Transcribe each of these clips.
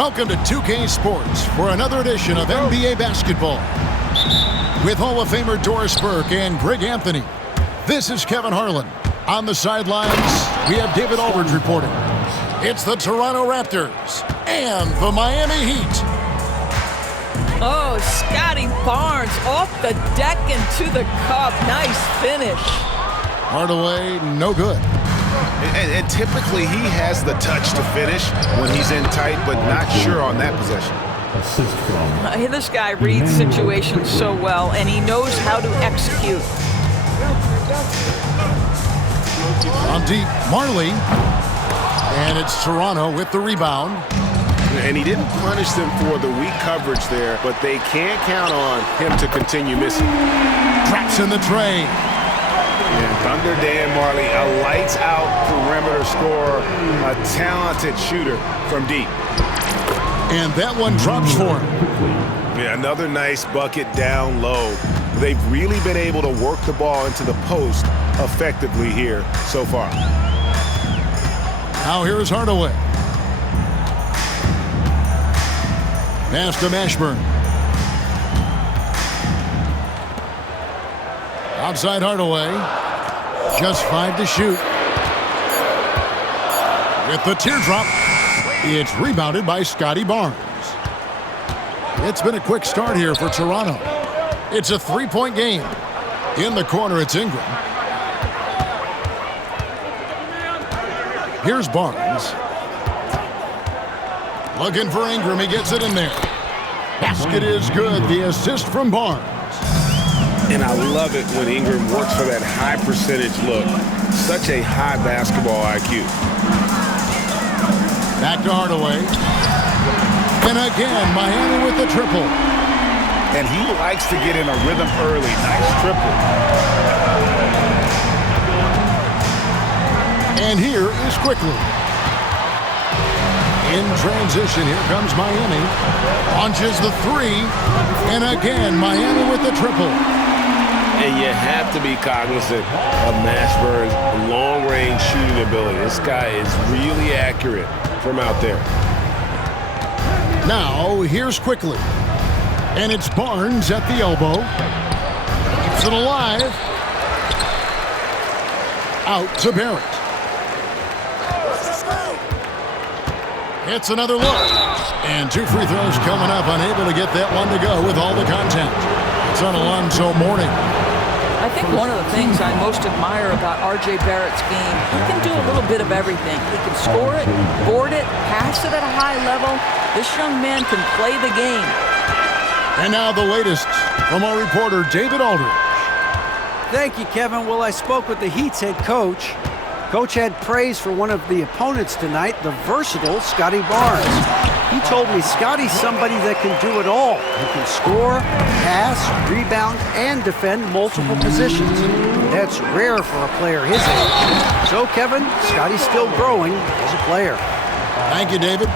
Welcome to 2K Sports for another edition of NBA basketball. With Hall of Famer Doris Burke and Greg Anthony, this is Kevin Harlan. On the sidelines, we have David Aldridge reporting. It's the Toronto Raptors and the Miami Heat. Oh, Scotty Barnes off the deck into the cup. Nice finish. Hardaway, no good. And typically he has the touch to finish when he's in tight, but not sure on that possession. This guy reads situations so well, and he knows how to execute. On deep, Marley. And it's Toronto with the rebound. And he didn't punish them for the weak coverage there, but they can't count on him to continue missing. Traps in the tray. And Thunder Dan Marley, a lights-out perimeter scorer, a talented shooter from deep. And that one drops for him. Yeah, another nice bucket down low. They've really been able to work the ball into the post effectively here so far. Now here's Hardaway. Pass to Mashburn. Outside Hardaway. Just 5 to shoot. With the teardrop, it's rebounded by Scotty Barnes. It's been a quick start here for Toronto. It's a 3-point game. In the corner, it's Ingram. Here's Barnes. Looking for Ingram. He gets it in there. Basket is good. The assist from Barnes. And I love it when Ingram works for that high percentage look. Such a high basketball IQ. Back to Hardaway. And again, Miami with the triple. And he likes to get in a rhythm early. Nice triple. And here is Quickly. In transition, here comes Miami. Launches the three. And again, Miami with the triple. And you have to be cognizant of Mashburn's long-range shooting ability. This guy is really accurate from out there. Now, here's Quickly. And it's Barnes at the elbow. Keeps it alive. Out to Barrett. It's another look. And 2 free throws coming up. Unable to get that one to go with all the contact. It's on Alonzo Mourning. I think one of the things I most admire about R.J. Barrett's game, he can do a little bit of everything. He can score it, board it, pass it at a high level. This young man can play the game. And now the latest from our reporter, David Aldridge. Thank you, Kevin. Well, I spoke with the Heat's head coach. Coach had praise for one of the opponents tonight, the versatile Scotty Barnes. He told me Scotty's somebody that can do it all. He can score, pass, rebound, and defend multiple positions. That's rare for a player his age. So, Kevin, Scotty's still growing as a player. Thank you, David.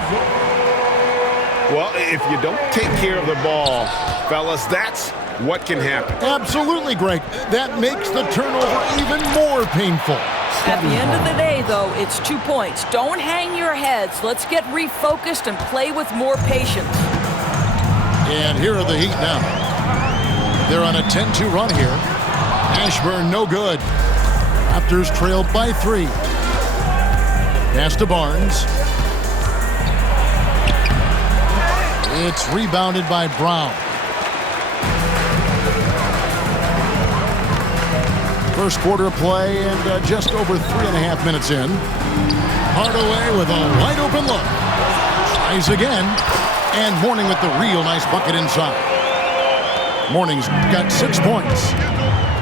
Well, if you don't take care of the ball, fellas, that's what can happen. Absolutely, Greg. That makes the turnover even more painful. At the end of the day, though, it's 2 points. Don't hang your heads. Let's get refocused and play with more patience. And here are the Heat now. They're on a 10-2 run here. Ashburn, no good. Raptors trailed by 3. Pass to Barnes. It's rebounded by Brown. First quarter of play and just over 3.5 minutes in. Hardaway with a wide open look. Tries again. And Mourning with the real nice bucket inside. Mourning's got 6 points.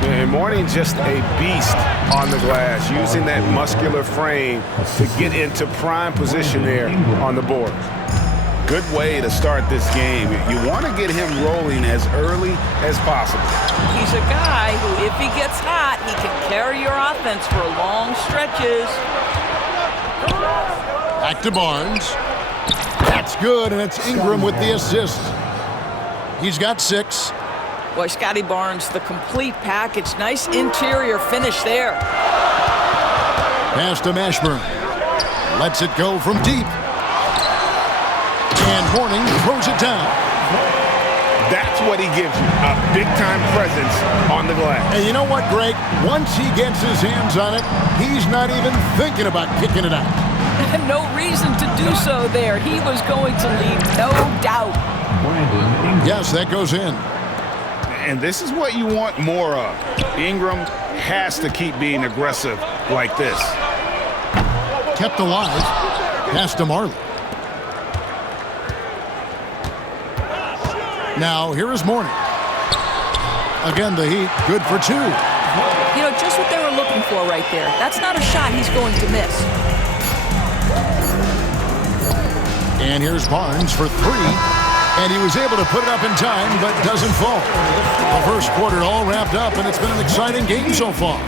And Mourning's just a beast on the glass, using that muscular frame to get into prime position there on the board. Good way to start this game. You want to get him rolling as early as possible. He's a guy who, if he gets hot, he can carry your offense for long stretches. Back to Barnes. That's good, and it's Ingram with the assist. He's got 6. Boy, Scotty Barnes, the complete package. Nice interior finish there. Pass to Mashburn. Lets it go from deep. And Mourning throws it down. That's what he gives you, a big-time presence on the glass. And you know what, Greg? Once he gets his hands on it, he's not even thinking about kicking it out. No reason to do so there. He was going to lead, no doubt. Yes, that goes in. And this is what you want more of. Ingram has to keep being aggressive like this. Kept alive. Pass to Marley. Now, here is Mourning. Again, the Heat, good for two. You know, just what they were looking for right there. That's not a shot he's going to miss. And here's Barnes for three. And he was able to put it up in time, but doesn't fall. The first quarter all wrapped up, and it's been an exciting game so far.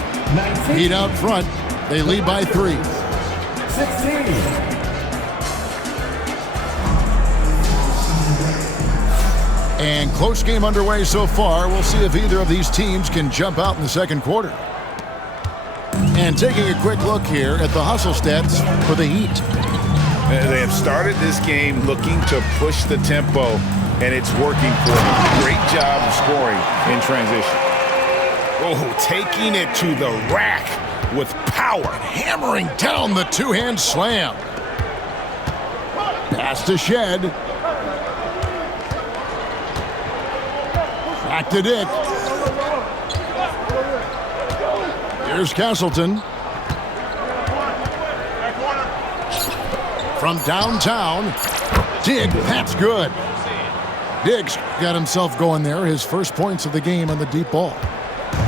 Heat out front. They lead by 3. 16. And close game underway so far. We'll see if either of these teams can jump out in the second quarter. And taking a quick look here at the hustle stats for the Heat. They have started this game looking to push the tempo, and it's working for them. Great job of scoring in transition. Oh, taking it to the rack with power. Hammering down the two-hand slam. Pass to Shed. Back to Dick. Here's Castleton. From downtown. Dig, that's good. Diggs got himself going there. His first points of the game on the deep ball.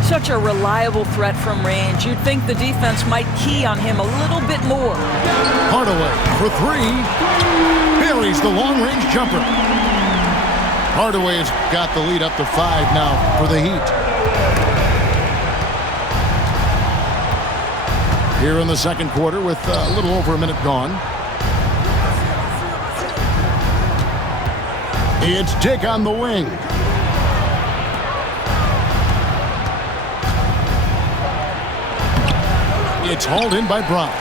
Such a reliable threat from range. You'd think the defense might key on him a little bit more. Hardaway for three. Buries the long-range jumper. Hardaway's got the lead up to 5 now for the Heat. Here in the second quarter with a little over a minute gone. It's Dick on the wing. It's hauled in by Brown.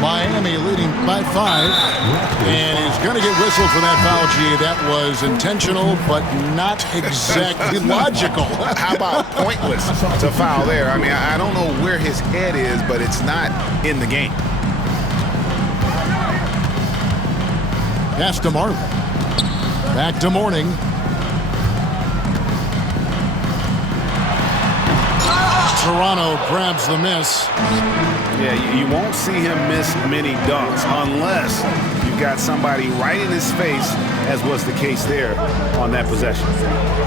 Miami leading by 5. And he's going to get whistled for that foul, G. That was intentional, but not exactly logical. How about pointless to foul there? I mean, I don't know where his head is, but it's not in the game. Pass to Marley. Back to Mourning. Toronto grabs the miss. Yeah, you won't see him miss many dunks unless you've got somebody right in his face, as was the case there on that possession.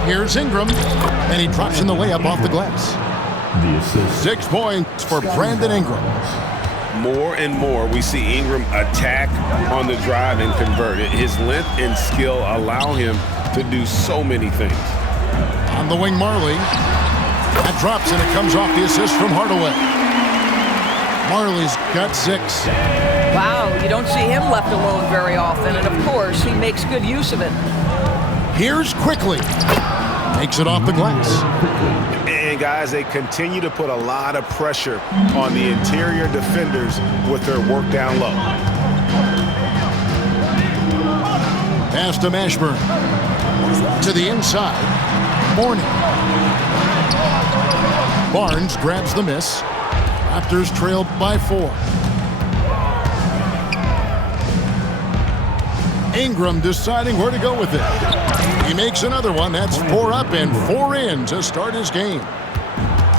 Here's Ingram, and he drops in the layup off the glass. 6 points for Brandon Ingram. More and more, we see Ingram attack on the drive and convert. His length and skill allow him to do so many things. On the wing, Marley. That drops, and it comes off the assist from Hardaway. Marley's got 6. Wow, you don't see him left alone very often, and of course, he makes good use of it. Here's Quickly. Makes it off the glass. And guys, they continue to put a lot of pressure on the interior defenders with their work down low. Pass to Mashburn. To the inside. Mourning. Barnes grabs the miss. Raptors trailed by 4. Ingram deciding where to go with it. He makes another one. That's 4 up and 4 in to start his game.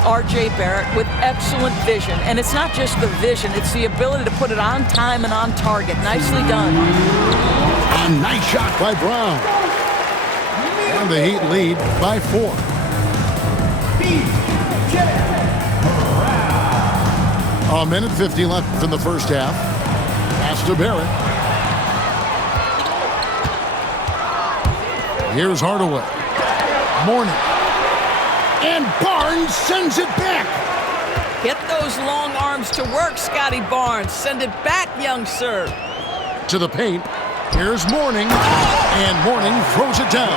R.J. Barrett with excellent vision. And it's not just the vision, it's the ability to put it on time and on target. Nicely done. And nice shot by Brown. And the Heat lead by 4. A minute 50 left in the first half. Pass to Barrett. Here's Hardaway. Mourning. And Barnes sends it back. Get those long arms to work, Scotty Barnes. Send it back, young sir. To the paint. Here's Mourning. And Mourning throws it down.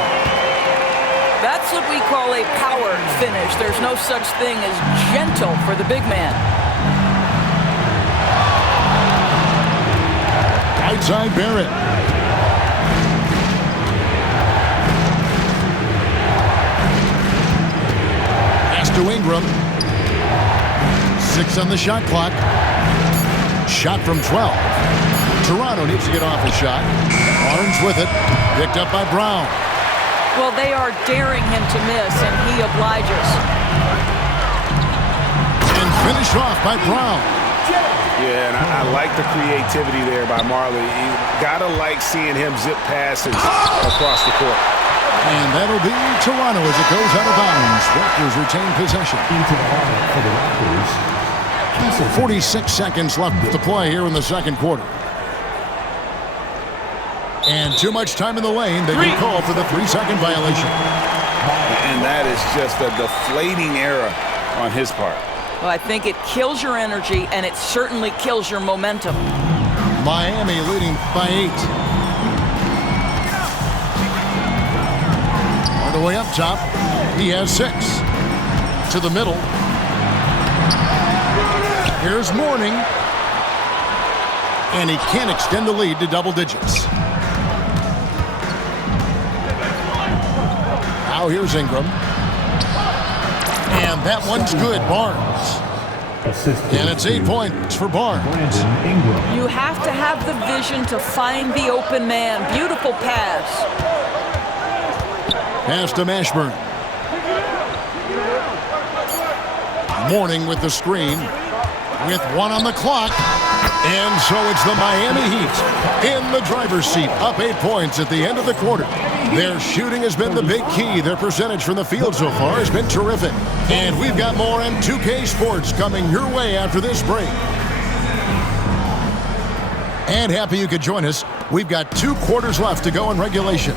That's what we call a power finish. There's no such thing as gentle for the big man. Outside Barrett. Pass to Ingram. 6 on the shot clock. Shot from 12. Toronto needs to get off a shot. Barnes with it. Picked up by Brown. Well, they are daring him to miss, and he obliges. And finished off by Brown. Yeah, and I like the creativity there by Marley. You gotta like seeing him zip passes across the court. And that'll be Toronto as it goes out of bounds. Raptors retain possession. For the Raptors. 46 seconds left to play here in the second quarter. And too much time in the lane. They can call for the 3-second violation. And that is just a deflating error on his part. Well, I think it kills your energy, and it certainly kills your momentum. Miami leading by 8. All the way up top, he has 6. To the middle. Here's Mourning. And he can't extend the lead to double digits. Now here's Ingram. And that one's good, Barnes. And it's 8 points for Barnes. You have to have the vision to find the open man. Beautiful pass. Pass to Mashburn. Mourning with the screen. With 1 on the clock. And so it's the Miami Heat in the driver's seat, up 8 points at the end of the quarter. Their shooting has been the big key. Their percentage from the field so far has been terrific. And we've got more M2K Sports coming your way after this break. And happy you could join us. We've got 2 quarters left to go in regulation.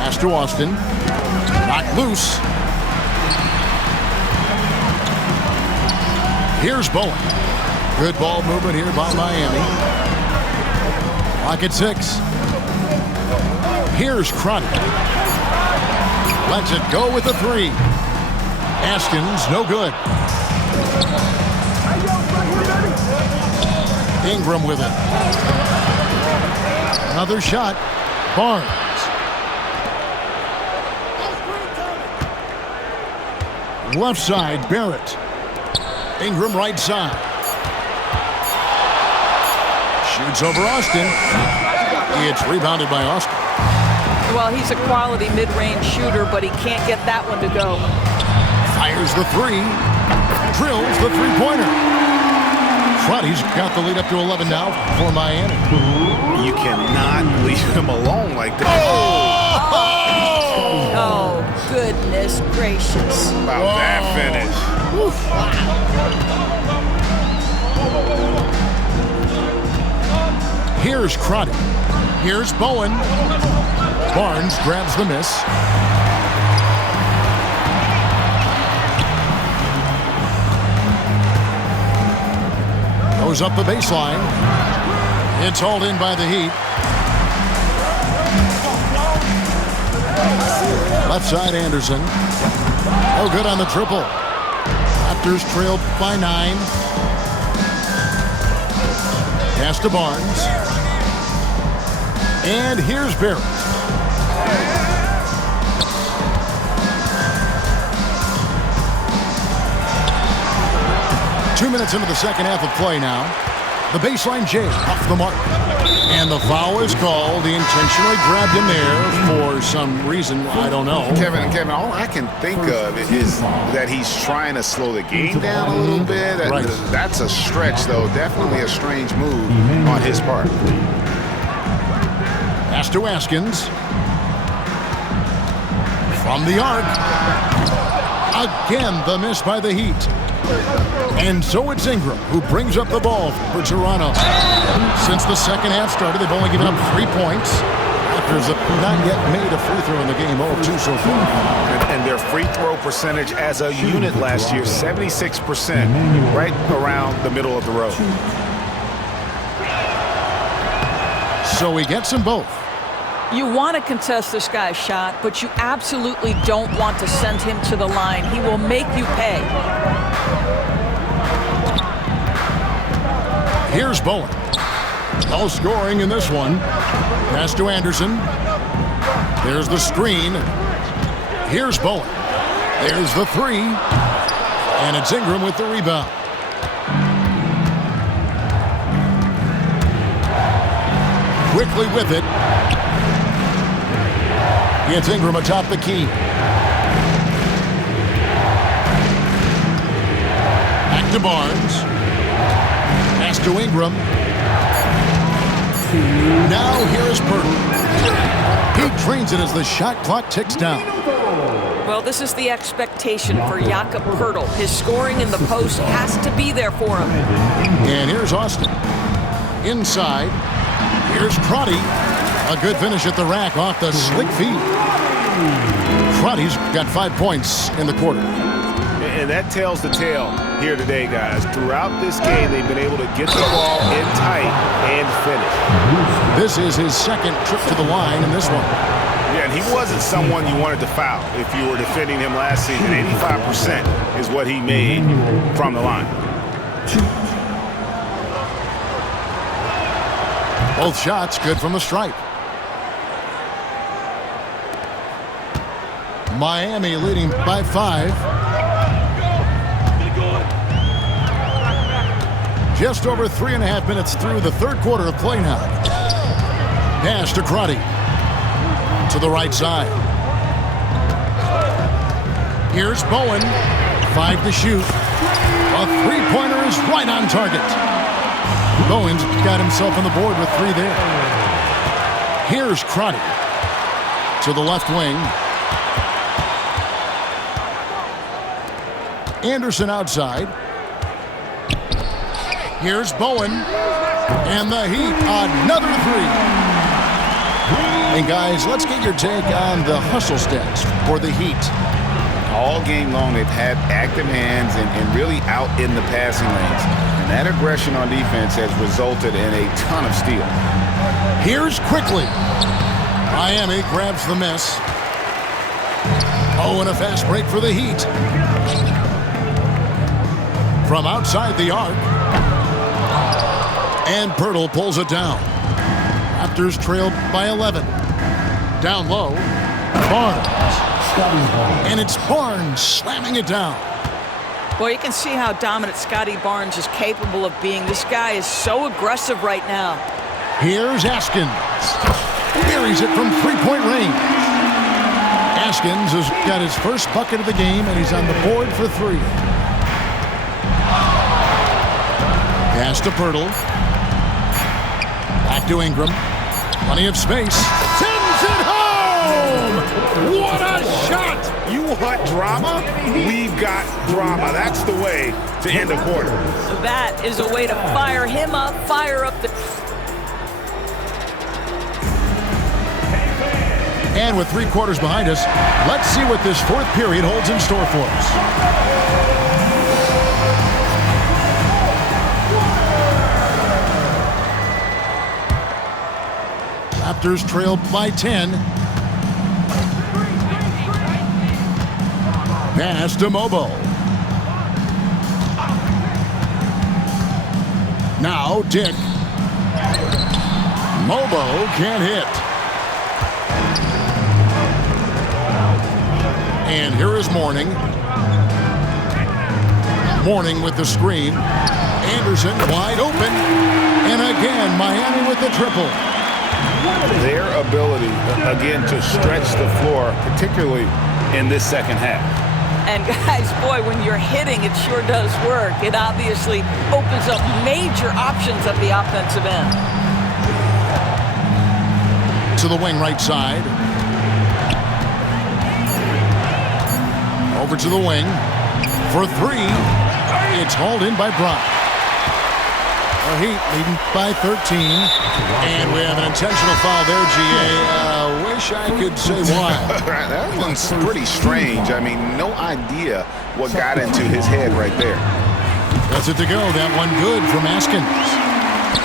Pass to Austin. Knocked loose. Here's Bowen. Good ball movement here by Miami. Clock at 6. Here's Crotty. Lets it go with the 3. Askins, no good. Ingram with it. Another shot. Barnes. Left side, Barrett. Ingram right side. Shoots over Austin. It's rebounded by Austin. Well, he's a quality mid-range shooter, but he can't get that one to go. Fires the 3. Drills the three-pointer. Crotty's got the lead up to 11 now for Miami. You cannot leave him alone like that. Oh, goodness gracious. About that finish. Here's Crotty. Here's Bowen. Barnes grabs the miss. Goes up the baseline. It's hauled in by the Heat. Left side, Anderson. No good on the triple. Raptors trailed by 9. Pass to Barnes. And here's Barrett. Two minutes into the second half of play now. The baseline J off the mark. And the foul is called. He intentionally grabbed him there for some reason. I don't know. Kevin, all I can think of is that he's trying to slow the game down a little bit. Right. That's a stretch, though. Definitely a strange move on his part. Pass to Askins. From the arc. Again, the miss by the Heat. And so it's Ingram who brings up the ball for Toronto. Since the second half started, they've only given up 3 points. Raptors have not yet made a free throw in the game, 0-2 so far. And their free throw percentage as a unit last year, 76%, right around the middle of the road. So he gets them both. You want to contest this guy's shot, but you absolutely don't want to send him to the line. He will make you pay. Here's Bowen. No scoring in this one. Pass to Anderson. There's the screen. Here's Bowen. There's the three. And it's Ingram with the rebound. Quickly with it. Gets Ingram atop the key. Back to Barnes. Pass to Ingram. Now here is Burton. He trains it as the shot clock ticks down. Well, this is the expectation for Jakob Poeltl. His scoring in the post has to be there for him. And here's Austin. Inside. Here's Crotty. A good finish at the rack off the slick feed. Crotty's got 5 points in the quarter. And that tells the tale here today, guys. Throughout this game, they've been able to get the ball in tight and finish. This is his second trip to the line in this one. Yeah, and he wasn't someone you wanted to foul if you were defending him last season. 85% is what he made from the line. Both shots good from the stripe. Miami leading by 5. Just over 3.5 minutes through the third quarter of play now. Pass to Crotty. To the right side. Here's Bowen. 5 to shoot. A three-pointer is right on target. Bowen's got himself on the board with 3 there. Here's Crotty. To the left wing. Anderson outside. Here's Bowen. And the Heat, another 3. And guys, let's get your take on the hustle stats for the Heat. All game long, they've had active hands and really out in the passing lanes. And that aggression on defense has resulted in a ton of steals. Here's quickly. Miami grabs the miss. Oh, and a fast break for the Heat. From outside the arc. And Poeltl pulls it down. Raptors trailed by 11. Down low. Barnes. And it's Barnes slamming it down. Boy, you can see how dominant Scotty Barnes is capable of being. This guy is so aggressive right now. Here's Askins. Buries it from three-point range. Askins has got his first bucket of the game, and he's on the board for 3. Pass to Poeltl. Back to Ingram. Plenty of space. Sends it home! What a shot! You want drama? We've got drama. That's the way to end a quarter. That is a way to fire him up, fire up the... And with 3 quarters behind us, let's see what this fourth period holds in store for us. Raptors trail by 10. Pass to Mobo. Now Dick. Mobo can't hit. And here is Mourning. Mourning with the screen. Anderson wide open. And again, Miami with the triple. Their ability, again, to stretch the floor, particularly in this second half. And guys, boy, when you're hitting, it sure does work. It obviously opens up major options at the offensive end. To the wing right side. Over to the wing. For 3. It's hauled in by Brock. The Heat leading by 13. And we have an intentional foul there, GA. Wish I could say why. That one's pretty strange. I mean, no idea what got into his head right there. That's it to go. That one good from Askins.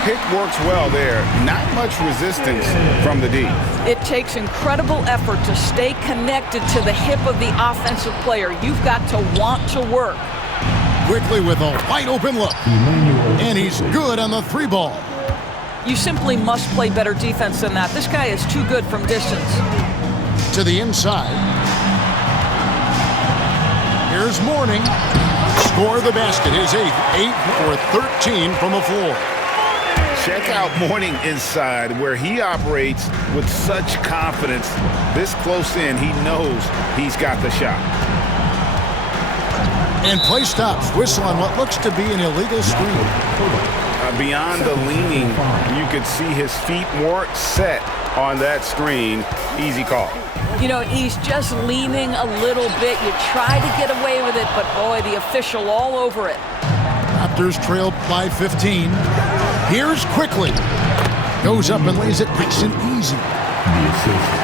Pick works well there. Not much resistance from the D. It takes incredible effort to stay connected to the hip of the offensive player. You've got to want to work. Quickly with a wide open look. And he's good on the 3 ball. You simply must play better defense than that. This guy is too good from distance. To the inside. Here's Mourning. Score the basket. His 8th, 8 for 13 from the floor. Check out Mourning inside, where he operates with such confidence. This close in, he knows he's got the shot. And play stops. Whistle on what looks to be an illegal screen. Beyond the leaning, you could see his feet more set on that screen. Easy call. You know, he's just leaning a little bit. You try to get away with it, but boy, the official all over it. Raptors trail by 15. Here's Quickly. Goes up and lays it nice and easy.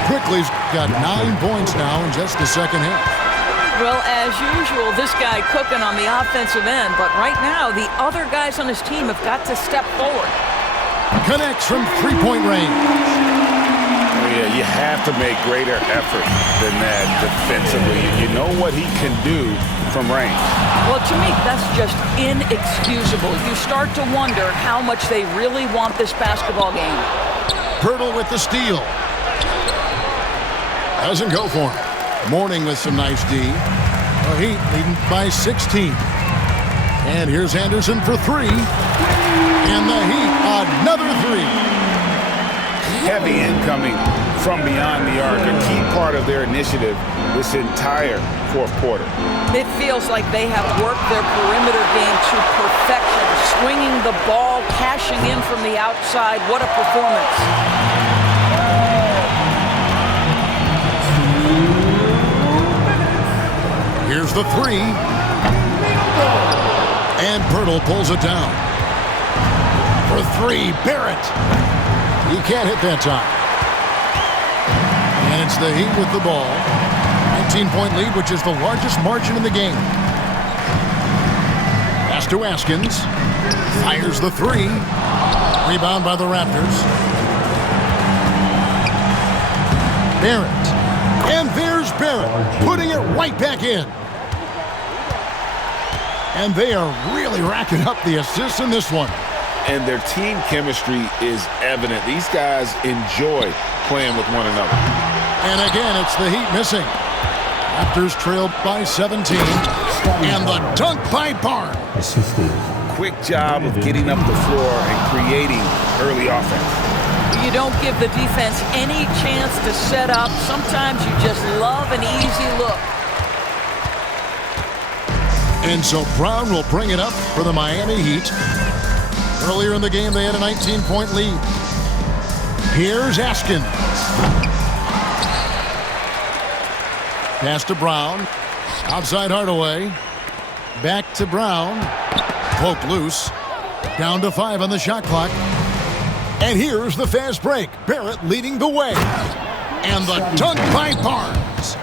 Quickly's got 9 points now in just the second half. Well, as usual, this guy cooking on the offensive end, but right now, the other guys on his team have got to step forward. Connects from 3-point range. Yeah, you have to make greater effort than that defensively. You know what he can do from range. Well, to me, that's just inexcusable. You start to wonder how much they really want this basketball game. Pirtle with the steal. Doesn't go for him. Mourning with some nice D. The Heat leading by 16. And here's Anderson for 3. And the Heat, another 3. Heavy incoming from beyond the arc, a key part of their initiative this entire fourth quarter. It feels like they have worked their perimeter game to perfection, swinging the ball, cashing in from the outside. What a performance. Here's the 3. And Pirtle pulls it down. For 3, Barrett. He can't hit that time. And it's the Heat with the ball. 19-point lead, which is the largest margin in the game. Pass to Askins. Fires the 3. Rebound by the Raptors. Barrett. And there's Barrett, putting it right back in. And they are really racking up the assists in this one. And their team chemistry is evident. These guys enjoy playing with one another. And again, it's the Heat missing. Raptors trailed by 17. And the dunk by Barnes. Quick job of getting up the floor and creating early offense. You don't give the defense any chance to set up. Sometimes you just love an easy look. And so Brown will bring it up for the Miami Heat. Earlier in the game, they had a 19-point lead. Here's Askins. Pass to Brown. Outside Hardaway. Back to Brown. Poked loose. Down to 5 on the shot clock. And here's the fast break. Barrett leading the way. And the dunk by Barnes.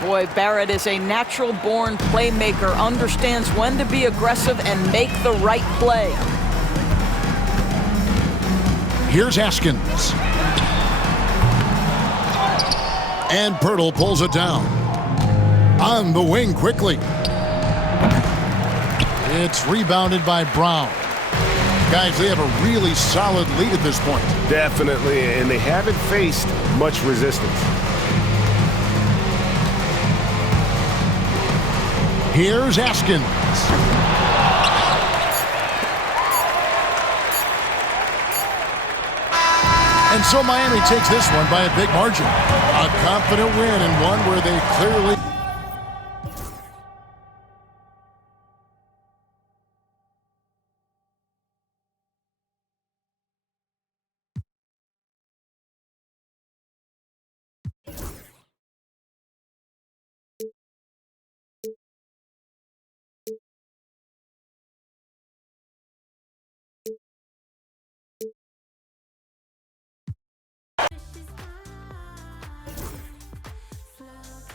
Boy, Barrett is a natural-born playmaker, understands when to be aggressive and make the right play. Here's Askins. And Pirtle pulls it down. On the wing quickly. It's rebounded by Brown. Guys, they have a really solid lead at this point. Definitely, and they haven't faced much resistance. Here's Askins. And so Miami takes this one by a big margin. A confident win and one where they clearly